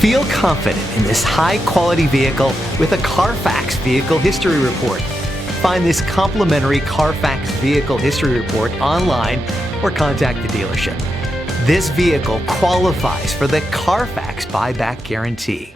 Feel confident in this high-quality vehicle with a Carfax Vehicle History Report. Find this complimentary Carfax Vehicle History Report online or contact the dealership. This vehicle qualifies for the Carfax Buyback Guarantee.